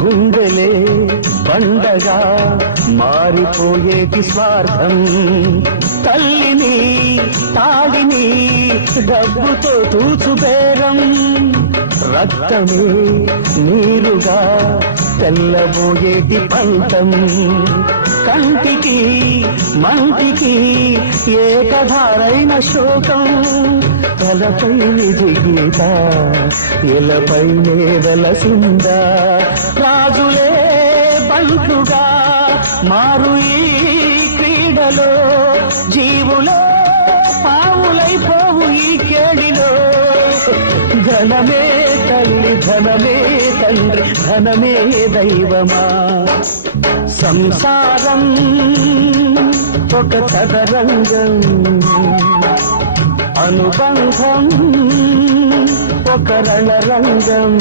గుండెలే పండగా మారిపోయేది స్వార్థం. తల్లిని తాడిని డబ్బుతో తూచుబేరం, రక్తమే నీరుగా తెల్లబోయేటి పంతం. కంటికి మంటికి ఏకధారైన శోకం, తలపై విజిగీత ఎలపైనే వెలసిందా. రాజులే బంటుగా మారు ఈ క్రీడలో, జీవులే పావులైపోవు ఈ కేడిలో. ధనమే తల్లి ధనమే తండ్రి ధనమే దైవమా. సంసారం ఒక చదరంగం, అనుబంధం ఒక రణరంగం.